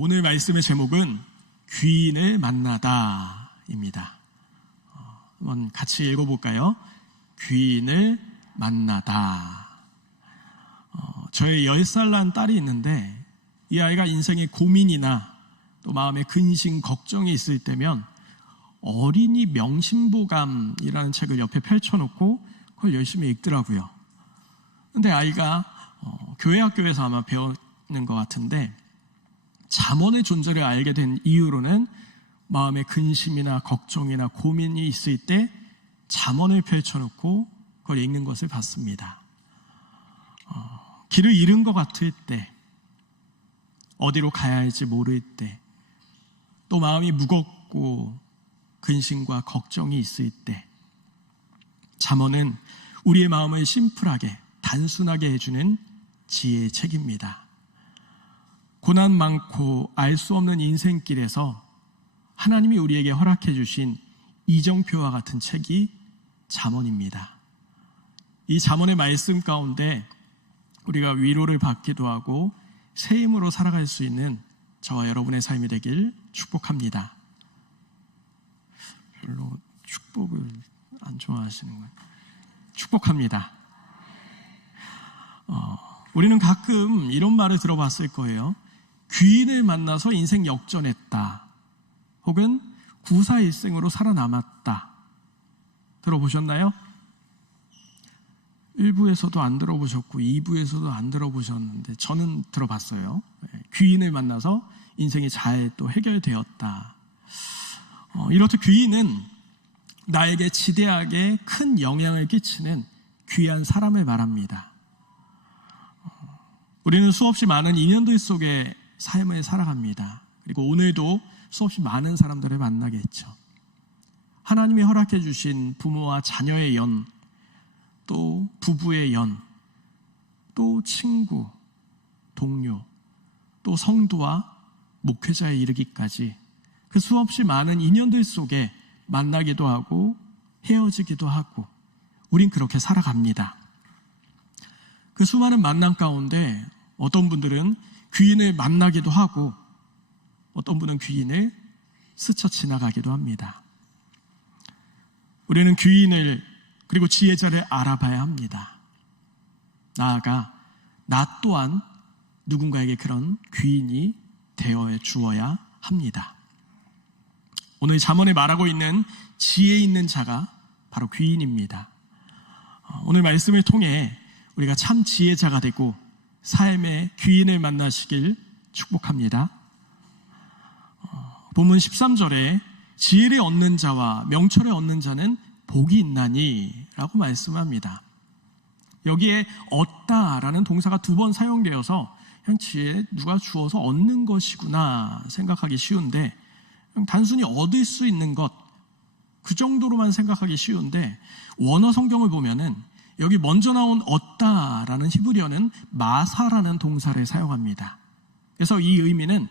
오늘 말씀의 제목은 귀인을 만나다입니다. 한번 같이 읽어볼까요? 귀인을 만나다. 저의 10살 난 딸이 있는데 이 아이가 인생의 고민이나 또 마음의 근심, 걱정이 있을 때면 어린이 명심보감이라는 책을 옆에 펼쳐놓고 그걸 열심히 읽더라고요. 근데 아이가 교회 학교에서 아마 배우는 것 같은데 잠언의 존재를 알게 된 이후로는 마음의 근심이나 걱정이나 고민이 있을 때 잠언을 펼쳐놓고 그걸 읽는 것을 봤습니다. 길을 잃은 것 같을 때, 어디로 가야 할지 모를 때, 또 마음이 무겁고 근심과 걱정이 있을 때, 잠언은 우리의 마음을 심플하게 단순하게 해주는 지혜의 책입니다. 고난 많고 알 수 없는 인생길에서 하나님이 우리에게 허락해 주신 이정표와 같은 책이 잠언입니다. 이 잠언의 말씀 가운데 우리가 위로를 받기도 하고 새 힘으로 살아갈 수 있는 저와 여러분의 삶이 되길 축복합니다. 별로 축복을 안 좋아하시는 거예요. 축복합니다. 우리는 가끔 이런 말을 들어봤을 거예요. 귀인을 만나서 인생 역전했다. 혹은 구사일생으로 살아남았다. 들어보셨나요? 1부에서도 안 들어보셨고 2부에서도 안 들어보셨는데 저는 들어봤어요. 귀인을 만나서 인생이 잘 또 해결되었다. 이렇듯 귀인은 나에게 지대하게 큰 영향을 끼치는 귀한 사람을 말합니다. 우리는 수없이 많은 인연들 속에 삶을 살아갑니다. 그리고 오늘도 수없이 많은 사람들을 만나겠죠. 하나님이 허락해 주신 부모와 자녀의 연, 또 부부의 연, 또 친구, 동료, 또 성도와 목회자에 이르기까지 그 수없이 많은 인연들 속에 만나기도 하고 헤어지기도 하고 우린 그렇게 살아갑니다. 그 수많은 만남 가운데 어떤 분들은 귀인을 만나기도 하고 어떤 분은 귀인을 스쳐 지나가기도 합니다. 우리는 귀인을 그리고 지혜자를 알아봐야 합니다. 나아가 나 또한 누군가에게 그런 귀인이 되어 주어야 합니다. 오늘 잠언에 말하고 있는 지혜 있는 자가 바로 귀인입니다. 오늘 말씀을 통해 우리가 참 지혜자가 되고 삶의 귀인을 만나시길 축복합니다. 본문 13절에 지혜를 얻는 자와 명철을 얻는 자는 복이 있나니 라고 말씀합니다. 여기에 얻다라는 동사가 2번 사용되어서 그냥 지혜 누가 주어서 얻는 것이구나 생각하기 쉬운데 그냥 단순히 얻을 수 있는 것 그 정도로만 생각하기 쉬운데 원어 성경을 보면은 여기 먼저 나온 얻다라는 히브리어는 마사라는 동사를 사용합니다. 그래서 이 의미는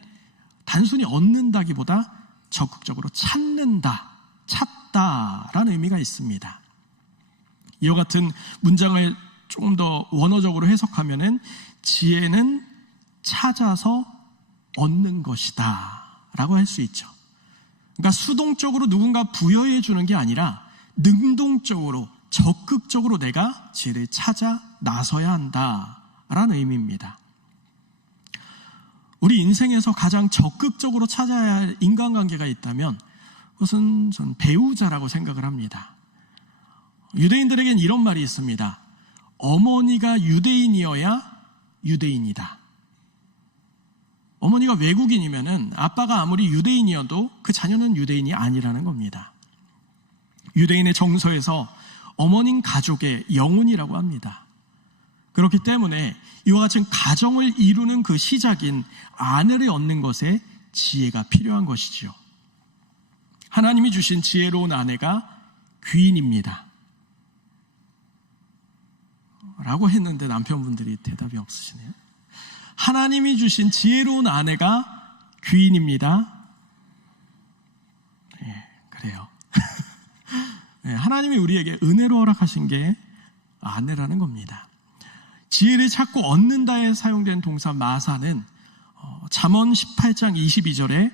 단순히 얻는다기보다 적극적으로 찾는다, 찾다라는 의미가 있습니다. 이와 같은 문장을 조금 더 원어적으로 해석하면은 지혜는 찾아서 얻는 것이다 라고 할 수 있죠. 그러니까 수동적으로 누군가 부여해 주는 게 아니라 능동적으로 적극적으로 내가 지혜를 찾아 나서야 한다라는 의미입니다. 우리 인생에서 가장 적극적으로 찾아야 할 인간관계가 있다면 그것은 전 배우자라고 생각을 합니다. 유대인들에겐 이런 말이 있습니다. 어머니가 유대인이어야 유대인이다. 어머니가 외국인이면은 아빠가 아무리 유대인이어도 그 자녀는 유대인이 아니라는 겁니다. 유대인의 정서에서 어머님 가족의 영혼이라고 합니다. 그렇기 때문에 이와 같은 가정을 이루는 그 시작인 아내를 얻는 것에 지혜가 필요한 것이지요. 하나님이 주신 지혜로운 아내가 귀인입니다. 라고 했는데 남편분들이 대답이 없으시네요. 하나님이 주신 지혜로운 아내가 귀인입니다. 그래요. 하나님이 우리에게 은혜로 허락하신 게 아내라는 겁니다. 지혜를 찾고 얻는다에 사용된 동사 마사는 잠언 18장 22절에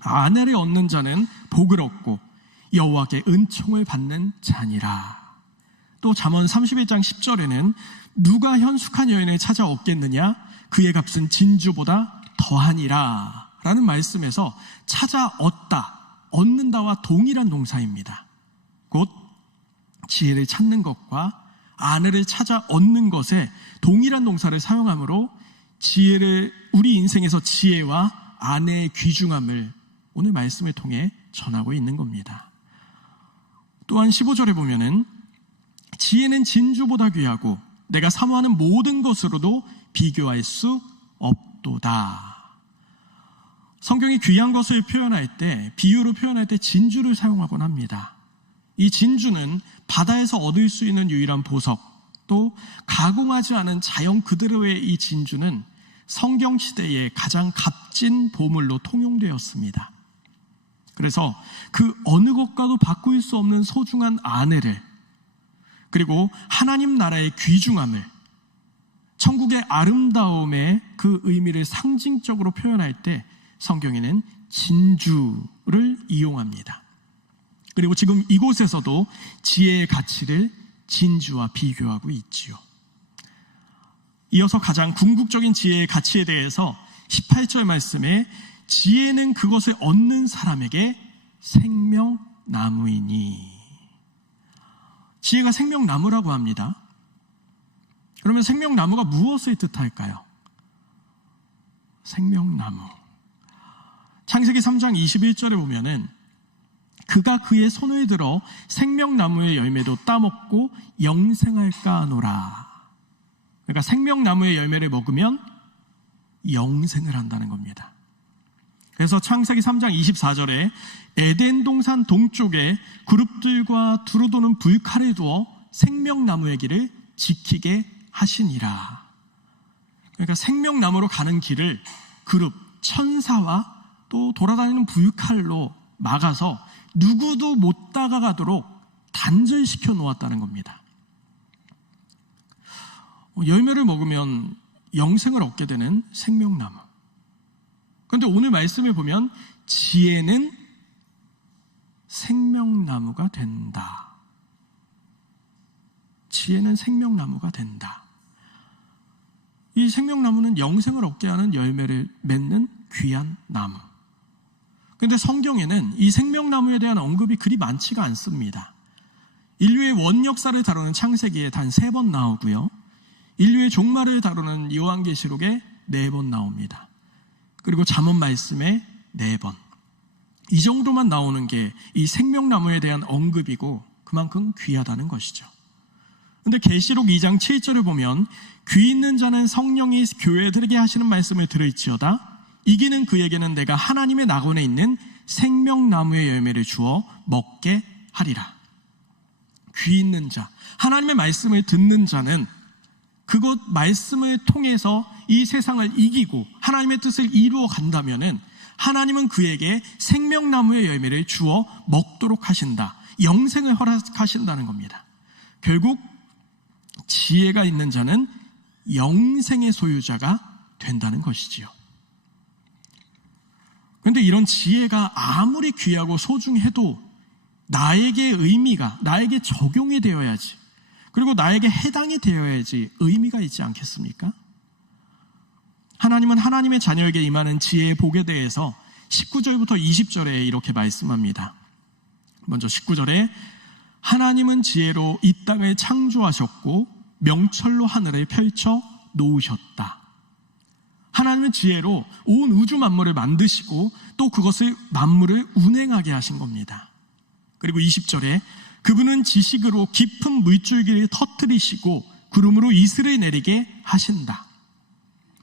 아내를 얻는 자는 복을 얻고 여호와께 은총을 받는 자니라. 또 잠언 31장 10절에는 누가 현숙한 여인을 찾아 얻겠느냐? 그의 값은 진주보다 더하니라 라는 말씀에서 찾아 얻다, 얻는다와 동일한 동사입니다. 곧 지혜를 찾는 것과 아내를 찾아 얻는 것에 동일한 동사를 사용하므로 지혜를, 우리 인생에서 지혜와 아내의 귀중함을 오늘 말씀을 통해 전하고 있는 겁니다. 또한 15절에 보면은 지혜는 진주보다 귀하고 내가 사모하는 모든 것으로도 비교할 수 없도다. 성경이 귀한 것을 표현할 때, 비유로 표현할 때 진주를 사용하곤 합니다. 이 진주는 바다에서 얻을 수 있는 유일한 보석, 또 가공하지 않은 자연 그대로의 이 진주는 성경시대의 가장 값진 보물로 통용되었습니다. 그래서 그 어느 것과도 바꿀 수 없는 소중한 아내를, 그리고 하나님 나라의 귀중함을, 천국의 아름다움의 그 의미를 상징적으로 표현할 때 성경에는 진주를 이용합니다. 그리고 지금 이곳에서도 지혜의 가치를 진주와 비교하고 있지요. 이어서 가장 궁극적인 지혜의 가치에 대해서 18절 말씀에 지혜는 그것을 얻는 사람에게 생명나무이니. 지혜가 생명나무라고 합니다. 그러면 생명나무가 무엇을 뜻할까요? 생명나무. 창세기 3장 21절에 보면은 그가 그의 손을 들어 생명나무의 열매도 따먹고 영생할까 하노라. 그러니까 생명나무의 열매를 먹으면 영생을 한다는 겁니다. 그래서 창세기 3장 24절에 에덴 동산 동쪽에 그룹들과 두루 도는 불칼을 두어 생명나무의 길을 지키게 하시니라. 그러니까 생명나무로 가는 길을 그룹, 천사와 또 돌아다니는 불칼로 막아서 누구도 못 다가가도록 단절시켜 놓았다는 겁니다. 열매를 먹으면 영생을 얻게 되는 생명나무. 그런데 오늘 말씀에 보면 지혜는 생명나무가 된다. 지혜는 생명나무가 된다. 이 생명나무는 영생을 얻게 하는 열매를 맺는 귀한 나무. 그런데 성경에는 이 생명나무에 대한 언급이 그리 많지가 않습니다. 인류의 원역사를 다루는 창세기에 단 3번 나오고요, 인류의 종말을 다루는 요한계시록에 4번 나옵니다. 그리고 잠언 말씀에 4번. 이 정도만 나오는 게 이 생명나무에 대한 언급이고 그만큼 귀하다는 것이죠. 그런데 계시록 2장 7절을 보면 귀 있는 자는 성령이 교회들에게 하시는 말씀을 들을지어다. 이기는 그에게는 내가 하나님의 낙원에 있는 생명나무의 열매를 주어 먹게 하리라. 귀 있는 자, 하나님의 말씀을 듣는 자는 그것 말씀을 통해서 이 세상을 이기고 하나님의 뜻을 이루어 간다면은 하나님은 그에게 생명나무의 열매를 주어 먹도록 하신다. 영생을 허락하신다는 겁니다. 결국 지혜가 있는 자는 영생의 소유자가 된다는 것이지요. 그런데 이런 지혜가 아무리 귀하고 소중해도 나에게 의미가, 나에게 적용이 되어야지, 그리고 나에게 해당이 되어야지 의미가 있지 않겠습니까? 하나님은 하나님의 자녀에게 임하는 지혜의 복에 대해서 19절부터 20절에 이렇게 말씀합니다. 먼저 19절에 하나님은 지혜로 이 땅을 창조하셨고 명철로 하늘을 펼쳐 놓으셨다. 하나님은 지혜로 온 우주 만물을 만드시고 또 그것을 만물을 운행하게 하신 겁니다. 그리고 20절에 그분은 지식으로 깊은 물줄기를 터뜨리시고 구름으로 이슬을 내리게 하신다.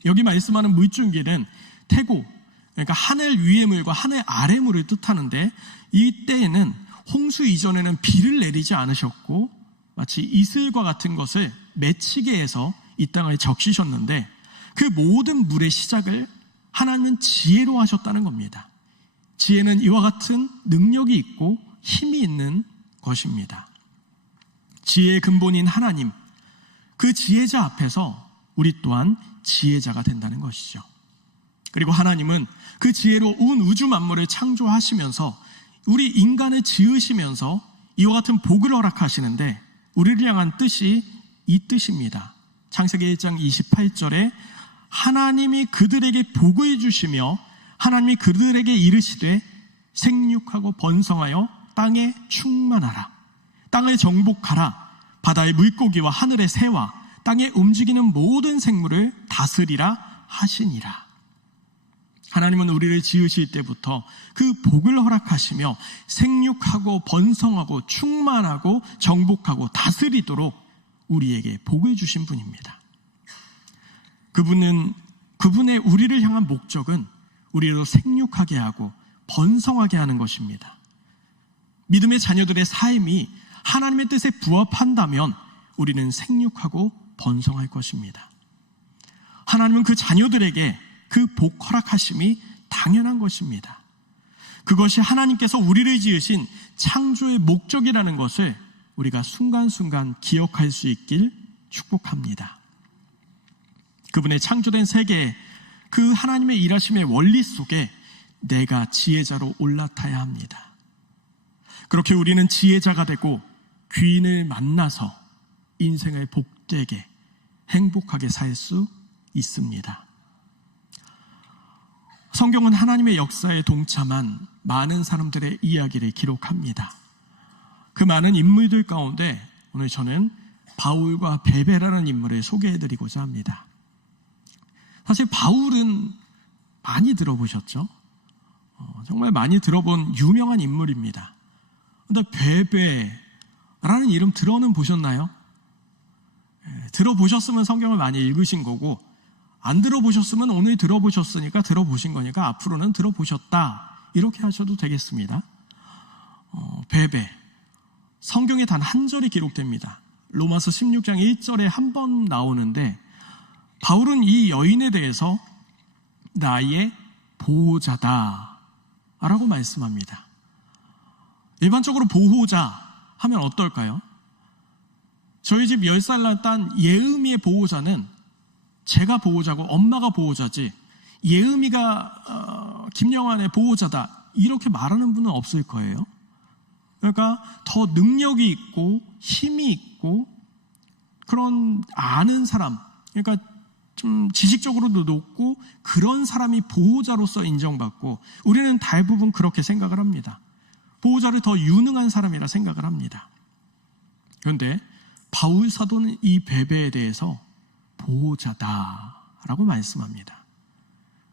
여기 말씀하는 물줄기는 태고, 그러니까 하늘 위의 물과 하늘 아래 물을 뜻하는데, 이때에는 홍수 이전에는 비를 내리지 않으셨고 마치 이슬과 같은 것을 맺히게 해서 이 땅을 적시셨는데, 그 모든 물의 시작을 하나님은 지혜로 하셨다는 겁니다. 지혜는 이와 같은 능력이 있고 힘이 있는 것입니다. 지혜의 근본인 하나님, 그 지혜자 앞에서 우리 또한 지혜자가 된다는 것이죠. 그리고 하나님은 그 지혜로 온 우주 만물을 창조하시면서 우리 인간을 지으시면서 이와 같은 복을 허락하시는데, 우리를 향한 뜻이 이 뜻입니다. 창세기 1장 28절에 하나님이 그들에게 복을 주시며 하나님이 그들에게 이르시되 생육하고 번성하여 땅에 충만하라. 땅을 정복하라. 바다의 물고기와 하늘의 새와 땅에 움직이는 모든 생물을 다스리라 하시니라. 하나님은 우리를 지으실 때부터 그 복을 허락하시며 생육하고 번성하고 충만하고 정복하고 다스리도록 우리에게 복을 주신 분입니다. 그분의 우리를 향한 목적은 우리를 생육하게 하고 번성하게 하는 것입니다. 믿음의 자녀들의 삶이 하나님의 뜻에 부합한다면 우리는 생육하고 번성할 것입니다. 하나님은 그 자녀들에게 그 복 허락하심이 당연한 것입니다. 그것이 하나님께서 우리를 지으신 창조의 목적이라는 것을 우리가 순간순간 기억할 수 있길 축복합니다. 그분의 창조된 세계, 그 하나님의 일하심의 원리 속에 내가 지혜자로 올라타야 합니다. 그렇게 우리는 지혜자가 되고 귀인을 만나서 인생을 복되게 행복하게 살 수 있습니다. 성경은 하나님의 역사에 동참한 많은 사람들의 이야기를 기록합니다. 그 많은 인물들 가운데 오늘 저는 바울과 베베라는 인물을 소개해드리고자 합니다. 사실 바울은 많이 들어보셨죠? 정말 많이 들어본 유명한 인물입니다. 그런데 베베라는 이름 들어는 보셨나요? 들어보셨으면 성경을 많이 읽으신 거고, 안 들어보셨으면 오늘 들어보셨으니까 들어보신 거니까 앞으로는 들어보셨다, 이렇게 하셔도 되겠습니다. 베베, 성경에 단 한 절이 기록됩니다. 로마서 16장 1절에 한 번 나오는데, 바울은 이 여인에 대해서 나의 보호자다 라고 말씀합니다. 일반적으로 보호자 하면 어떨까요? 저희 집 10살 난 예음이의 보호자는 제가 보호자고 엄마가 보호자지, 예음이가 김영환의 보호자다 이렇게 말하는 분은 없을 거예요. 그러니까 더 능력이 있고 힘이 있고 그런 아는 사람, 그러니까 좀 지식적으로도 높고 그런 사람이 보호자로서 인정받고, 우리는 대부분 그렇게 생각을 합니다. 보호자를 더 유능한 사람이라 생각을 합니다. 그런데 바울 사도는 이 베베에 대해서 보호자다라고 말씀합니다.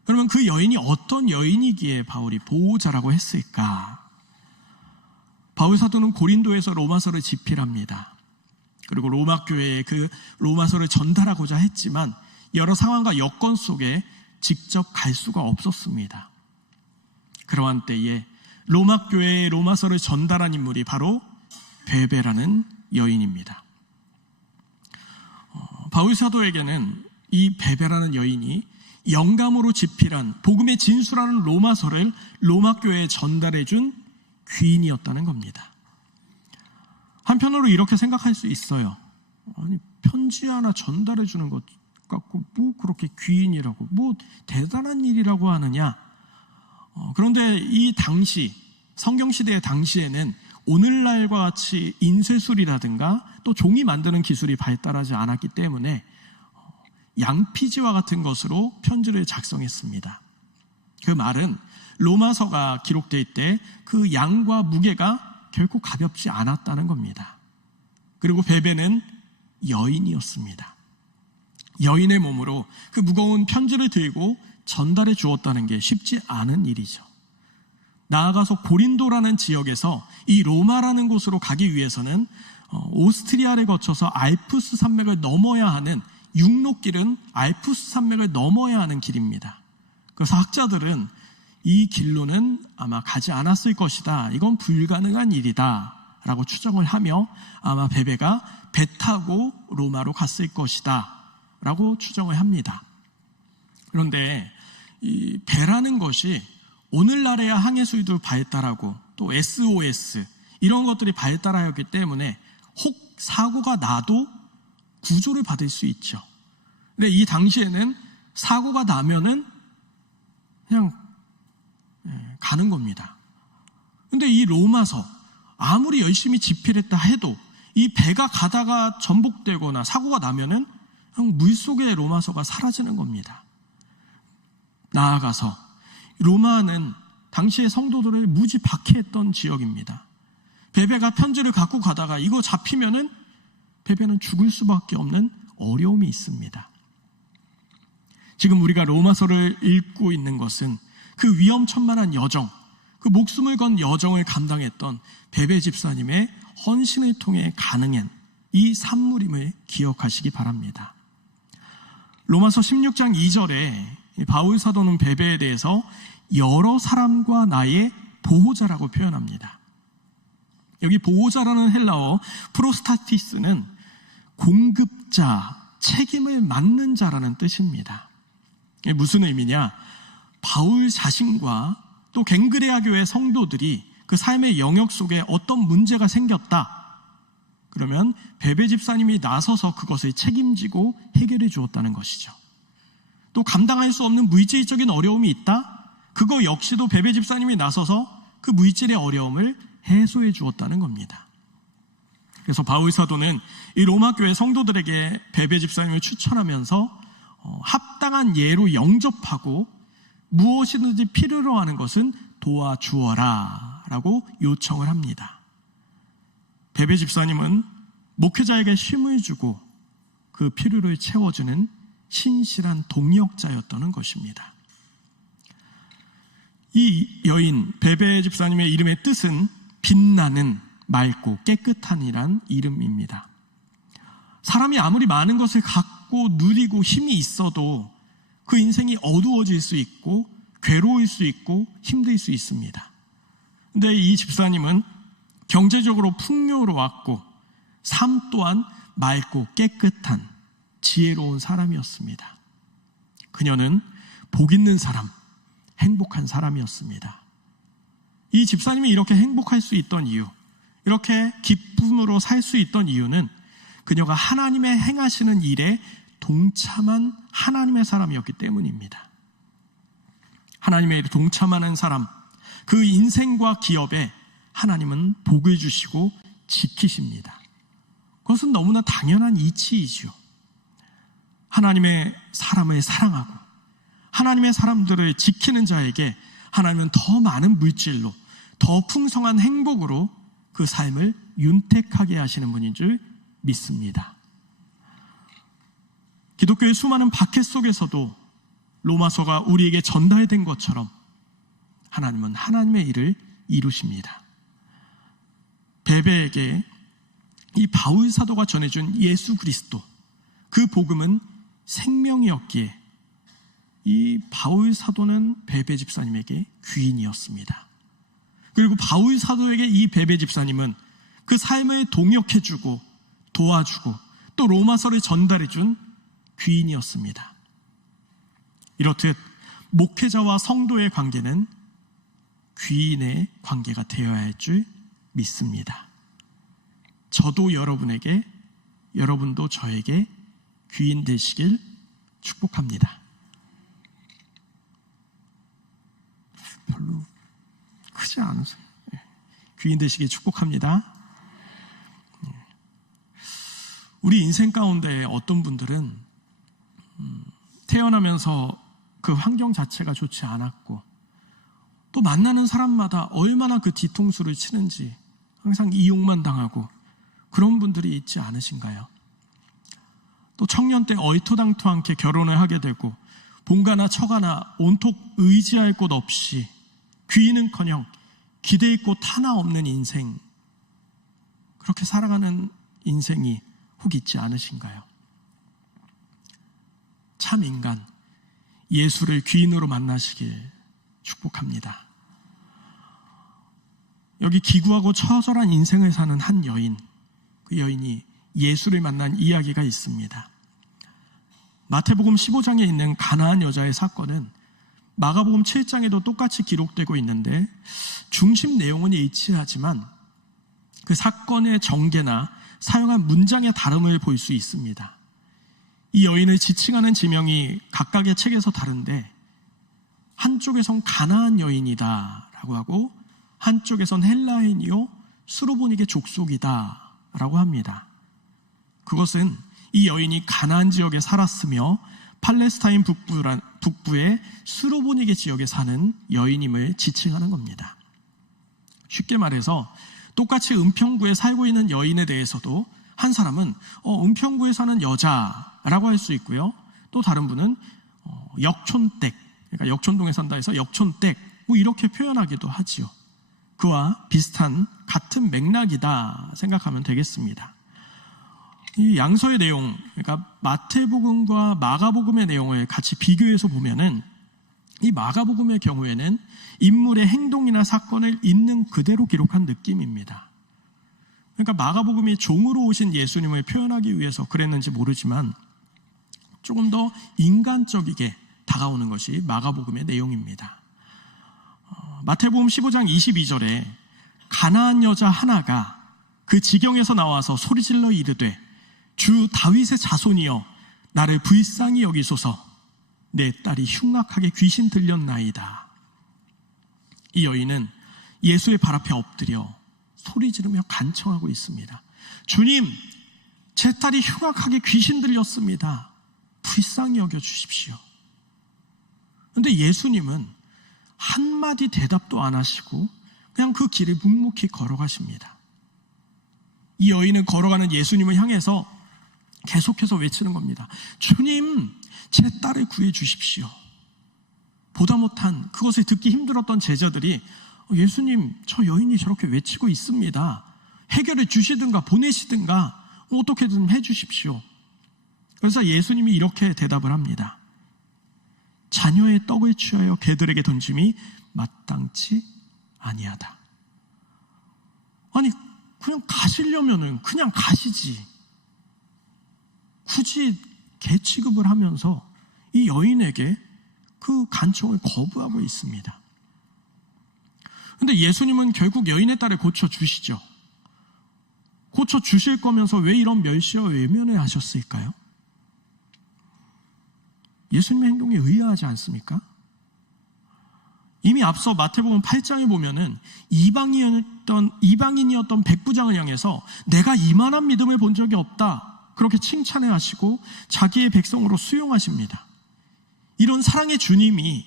그러면 그 여인이 어떤 여인이기에 바울이 보호자라고 했을까? 바울 사도는 고린도에서 로마서를 집필합니다. 그리고 로마 교회에 그 로마서를 전달하고자 했지만 여러 상황과 여건 속에 직접 갈 수가 없었습니다. 그러한 때에 로마 교회에 로마서를 전달한 인물이 바로 베베라는 여인입니다. 바울 사도에게는 이 베베라는 여인이 영감으로 집필한 복음의 진수라는 로마서를 로마 교회에 전달해준 귀인이었다는 겁니다. 한편으로 이렇게 생각할 수 있어요. 아니, 편지 하나 전달해주는 것 갖고 뭐 그렇게 귀인이라고, 뭐 대단한 일이라고 하느냐. 그런데 이 당시, 성경시대의 당시에는 오늘날과 같이 인쇄술이라든가 또 종이 만드는 기술이 발달하지 않았기 때문에 양피지와 같은 것으로 편지를 작성했습니다. 그 말은 로마서가 기록될 때 그 양과 무게가 결코 가볍지 않았다는 겁니다. 그리고 베베는 여인이었습니다. 여인의 몸으로 그 무거운 편지를 들고 전달해 주었다는 게 쉽지 않은 일이죠. 나아가서 고린도라는 지역에서 이 로마라는 곳으로 가기 위해서는 오스트리아를 거쳐서 알프스 산맥을 넘어야 하는, 육로길은 알프스 산맥을 넘어야 하는 길입니다. 그래서 학자들은 이 길로는 아마 가지 않았을 것이다, 이건 불가능한 일이다 라고 추정을 하며 아마 베베가 배 타고 로마로 갔을 것이다 라고 추정을 합니다. 그런데 이 배라는 것이 오늘날에야 항해술도 발달하고 또 SOS 이런 것들이 발달하였기 때문에 혹 사고가 나도 구조를 받을 수 있죠. 근데 이 당시에는 사고가 나면은 그냥 가는 겁니다. 근데 이 로마서 아무리 열심히 집필 했다 해도 이 배가 가다가 전복되거나 사고가 나면은 그냥 물속에 로마서가 사라지는 겁니다. 나아가서 로마는 당시의 성도들을 무지 박해했던 지역입니다. 베베가 편지를 갖고 가다가 이거 잡히면은 베베는 죽을 수밖에 없는 어려움이 있습니다. 지금 우리가 로마서를 읽고 있는 것은 그 위험천만한 여정, 그 목숨을 건 여정을 감당했던 베베 집사님의 헌신을 통해 가능한 이 산물임을 기억하시기 바랍니다. 로마서 16장 2절에 바울 사도는 베베에 대해서 여러 사람과 나의 보호자라고 표현합니다. 여기 보호자라는 헬라어 프로스타티스는 공급자, 책임을 맡는 자라는 뜻입니다. 이게 무슨 의미냐? 바울 자신과 또 갱그레아 교회 성도들이 그 삶의 영역 속에 어떤 문제가 생겼다. 그러면 베베 집사님이 나서서 그것을 책임지고 해결해 주었다는 것이죠. 또 감당할 수 없는 물질적인 어려움이 있다. 그거 역시도 베베 집사님이 나서서 그 물질의 어려움을 해소해 주었다는 겁니다. 그래서 바울 사도는 이 로마 교회 성도들에게 베베 집사님을 추천하면서 합당한 예로 영접하고 무엇이든지 필요로 하는 것은 도와주어라 라고 요청을 합니다. 베베 집사님은 목회자에게 힘을 주고 그 필요를 채워주는 신실한 동역자였다는 것입니다. 이 여인 베베 집사님의 이름의 뜻은 빛나는, 맑고 깨끗한이란 이름입니다. 사람이 아무리 많은 것을 갖고 누리고 힘이 있어도 그 인생이 어두워질 수 있고 괴로울 수 있고 힘들 수 있습니다. 근데 이 집사님은 경제적으로 풍요로웠고 삶 또한 맑고 깨끗한 지혜로운 사람이었습니다. 그녀는 복 있는 사람, 행복한 사람이었습니다. 이 집사님이 이렇게 행복할 수 있던 이유, 이렇게 기쁨으로 살 수 있던 이유는 그녀가 하나님의 행하시는 일에 동참한 하나님의 사람이었기 때문입니다. 하나님의 일에 동참하는 사람, 그 인생과 기업에 하나님은 복을 주시고 지키십니다. 그것은 너무나 당연한 이치이죠. 하나님의 사람을 사랑하고 하나님의 사람들을 지키는 자에게 하나님은 더 많은 물질로, 더 풍성한 행복으로 그 삶을 윤택하게 하시는 분인 줄 믿습니다. 기독교의 수많은 박해 속에서도 로마서가 우리에게 전달된 것처럼 하나님은 하나님의 일을 이루십니다. 베베에게 이 바울 사도가 전해준 예수 그리스도, 그 복음은 생명이었기에 이 바울 사도는 베베 집사님에게 귀인이었습니다. 그리고 바울 사도에게 이 베베 집사님은 그 삶을 동역해주고 도와주고 또 로마서를 전달해준 귀인이었습니다. 이렇듯 목회자와 성도의 관계는 귀인의 관계가 되어야 할 줄 믿습니다. 저도 여러분에게, 여러분도 저에게 귀인 되시길 축복합니다. 별로 크지 않으세요. 귀인 되시길 축복합니다. 우리 인생 가운데 어떤 분들은 태어나면서 그 환경 자체가 좋지 않았고 또 만나는 사람마다 얼마나 그 뒤통수를 치는지 항상 이용만 당하고 그런 분들이 있지 않으신가요? 또 청년 때 얼토당토 않게 결혼을 하게 되고 본가나 처가나 온통 의지할 곳 없이 귀인은커녕 기댈 곳 하나 없는 인생, 그렇게 살아가는 인생이 혹 있지 않으신가요? 참 인간, 예수를 귀인으로 만나시길 축복합니다. 여기 기구하고 처절한 인생을 사는 한 여인, 그 여인이 예수를 만난 이야기가 있습니다. 마태복음 15장에 있는 가나안 여자의 사건은 마가복음 7장에도 똑같이 기록되고 있는데 중심 내용은 일치하지만 그 사건의 전개나 사용한 문장의 다름을 볼 수 있습니다. 이 여인을 지칭하는 지명이 각각의 책에서 다른데 한쪽에선 가나안 여인이다 라고 하고 한쪽에선 헬라인이요 수로보닉의 족속이다 라고 합니다. 그것은 이 여인이 가나안 지역에 살았으며 팔레스타인 북부의 수로보닉의 지역에 사는 여인임을 지칭하는 겁니다. 쉽게 말해서 똑같이 은평구에 살고 있는 여인에 대해서도 한 사람은 은평구에 사는 여자라고 할 수 있고요. 또 다른 분은 역촌댁, 그러니까 역촌동에 산다 해서 역촌댁 이렇게 표현하기도 하지요. 그와 비슷한 같은 맥락이다 생각하면 되겠습니다. 이 양서의 내용, 그러니까 마태복음과 마가복음의 내용을 같이 비교해서 보면은 이 마가복음의 경우에는 인물의 행동이나 사건을 있는 그대로 기록한 느낌입니다. 그러니까 마가복음이 종으로 오신 예수님을 표현하기 위해서 그랬는지 모르지만 조금 더 인간적이게 다가오는 것이 마가복음의 내용입니다. 마태복음 15장 22절에 가나안 여자 하나가 그 지경에서 나와서 소리질러 이르되 주 다윗의 자손이여 나를 불쌍히 여기소서 내 딸이 흉악하게 귀신 들렸나이다. 이 여인은 예수의 발 앞에 엎드려 소리 지르며 간청하고 있습니다. 주님, 제 딸이 흉악하게 귀신 들렸습니다. 불쌍히 여겨주십시오. 그런데 예수님은 한마디 대답도 안 하시고 그냥 그 길을 묵묵히 걸어가십니다. 이 여인은 걸어가는 예수님을 향해서 계속해서 외치는 겁니다. 주님, 제 딸을 구해주십시오. 보다 못한 그것을 듣기 힘들었던 제자들이 예수님, 저 여인이 저렇게 외치고 있습니다. 해결해 주시든가 보내시든가 어떻게든 해주십시오. 그래서 예수님이 이렇게 대답을 합니다. 자녀의 떡을 취하여 개들에게 던짐이 마땅치 아니하다. 아니, 그냥 가시려면은 그냥 가시지. 굳이 개 취급을 하면서 이 여인에게 그 간청을 거부하고 있습니다. 그런데 예수님은 결국 여인의 딸을 고쳐주시죠. 고쳐주실 거면서 왜 이런 멸시와 외면을 하셨을까요? 예수님의 행동에 의아하지 않습니까? 이미 앞서 마태복음 8장에 보면은 이방인이었던 백부장을 향해서 내가 이만한 믿음을 본 적이 없다. 그렇게 칭찬해 하시고 자기의 백성으로 수용하십니다. 이런 사랑의 주님이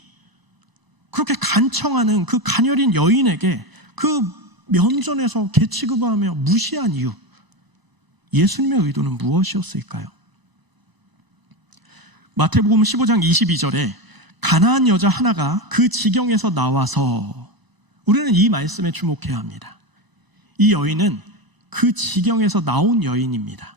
그렇게 간청하는 그 가녀린 여인에게 그 면전에서 개취급하며 무시한 이유, 예수님의 의도는 무엇이었을까요? 마태복음 15장 22절에 가나안 여자 하나가 그 지경에서 나와서, 우리는 이 말씀에 주목해야 합니다. 이 여인은 그 지경에서 나온 여인입니다.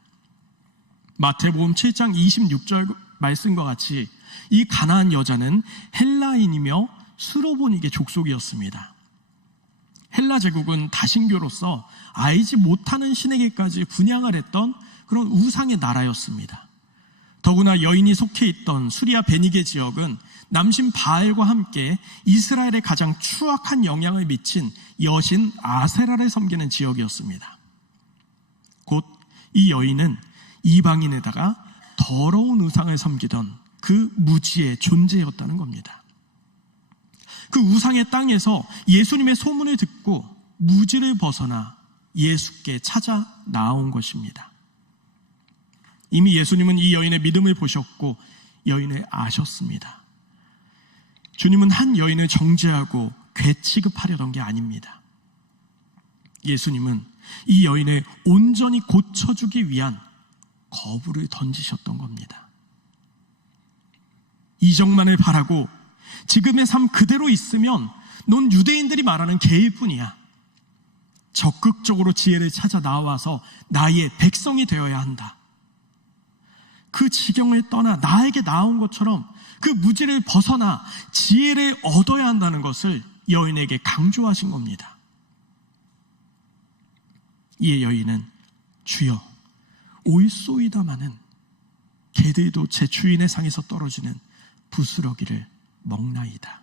마태복음 7장 26절 말씀과 같이 이 가나안 여자는 헬라인이며 수로보닉의 족속이었습니다. 헬라 제국은 다신교로서 알지 못하는 신에게까지 분향을 했던 그런 우상의 나라였습니다. 더구나 여인이 속해 있던 수리아 베니게 지역은 남신 바알과 함께 이스라엘에 가장 추악한 영향을 미친 여신 아세라를 섬기는 지역이었습니다. 곧 이 여인은 이방인에다가 더러운 우상을 섬기던 그 무지의 존재였다는 겁니다. 그 우상의 땅에서 예수님의 소문을 듣고 무지를 벗어나 예수께 찾아 나온 것입니다. 이미 예수님은 이 여인의 믿음을 보셨고 여인을 아셨습니다. 주님은 한 여인을 정죄하고 괴취급하려던 게 아닙니다. 예수님은 이 여인을 온전히 고쳐주기 위한 거부를 던지셨던 겁니다. 이적만을 바라고 지금의 삶 그대로 있으면 넌 유대인들이 말하는 개일 뿐이야. 적극적으로 지혜를 찾아 나와서 나의 백성이 되어야 한다. 그 지경을 떠나 나에게 나온 것처럼 그 무지를 벗어나 지혜를 얻어야 한다는 것을 여인에게 강조하신 겁니다. 이에 여인은 주여 올소이다마는 개들도 제 주인의 상에서 떨어지는 부스러기를 먹나이다.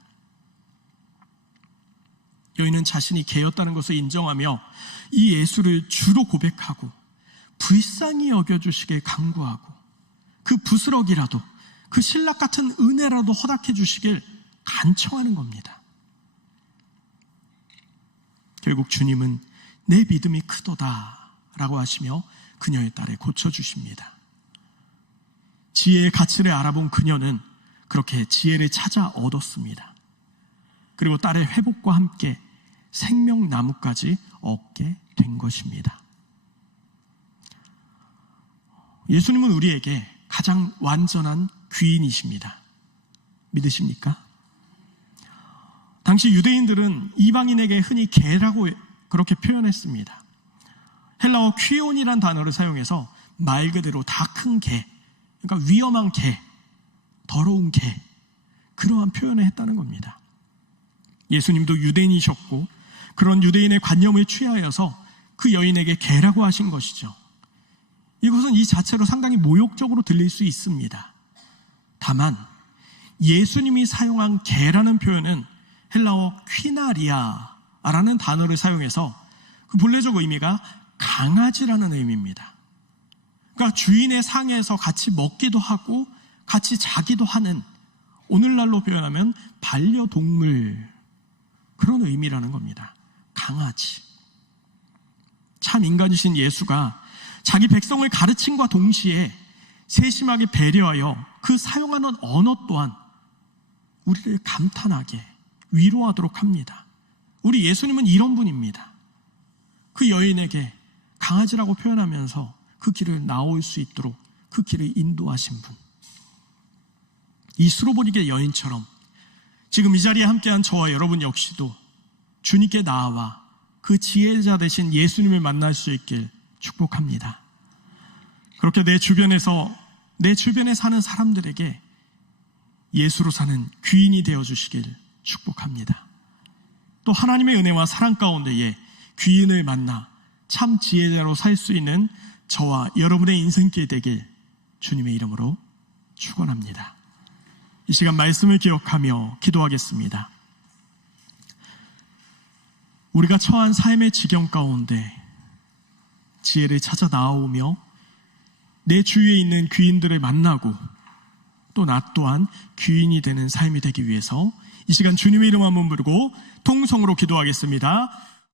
여인은 자신이 개였다는 것을 인정하며 이 예수를 주로 고백하고 불쌍히 여겨주시길 간구하고 그 부스러기라도 그 신락 같은 은혜라도 허락해 주시길 간청하는 겁니다. 결국 주님은 내 믿음이 크도다 라고 하시며 그녀의 딸을 고쳐주십니다. 지혜의 가치를 알아본 그녀는 그렇게 지혜를 찾아 얻었습니다. 그리고 딸의 회복과 함께 생명나무까지 얻게 된 것입니다. 예수님은 우리에게 가장 완전한 귀인이십니다. 믿으십니까? 당시 유대인들은 이방인에게 흔히 개라고 그렇게 표현했습니다. 헬라어 퀴온이란 단어를 사용해서 말 그대로 다 큰 개, 그러니까 위험한 개, 더러운 개, 그러한 표현을 했다는 겁니다. 예수님도 유대인이셨고 그런 유대인의 관념을 취하여서 그 여인에게 개라고 하신 것이죠. 이것은 이 자체로 상당히 모욕적으로 들릴 수 있습니다. 다만 예수님이 사용한 개라는 표현은 헬라어 퀴나리아라는 단어를 사용해서 그 본래적 의미가 강아지라는 의미입니다. 그러니까 주인의 상에서 같이 먹기도 하고 같이 자기도 하는, 오늘날로 표현하면 반려동물, 그런 의미라는 겁니다. 강아지. 참 인간이신 예수가 자기 백성을 가르침과 동시에 세심하게 배려하여 그 사용하는 언어 또한 우리를 감탄하게 위로하도록 합니다. 우리 예수님은 이런 분입니다. 그 여인에게 강아지라고 표현하면서 그 길을 나올 수 있도록 그 길을 인도하신 분. 이 수로보니게 여인처럼 지금 이 자리에 함께한 저와 여러분 역시도 주님께 나아와 그 지혜자 되신 예수님을 만날 수 있길 축복합니다. 그렇게 내 주변에 사는 사람들에게 예수로 사는 귀인이 되어주시길 축복합니다. 또 하나님의 은혜와 사랑 가운데에 귀인을 만나 참 지혜자로 살 수 있는 저와 여러분의 인생길 되길 주님의 이름으로 축원합니다. 이 시간 말씀을 기억하며 기도하겠습니다. 우리가 처한 삶의 지경 가운데 지혜를 찾아 나아오며 내 주위에 있는 귀인들을 만나고 또 나 또한 귀인이 되는 삶이 되기 위해서 이 시간 주님의 이름 한번 부르고 통성으로 기도하겠습니다.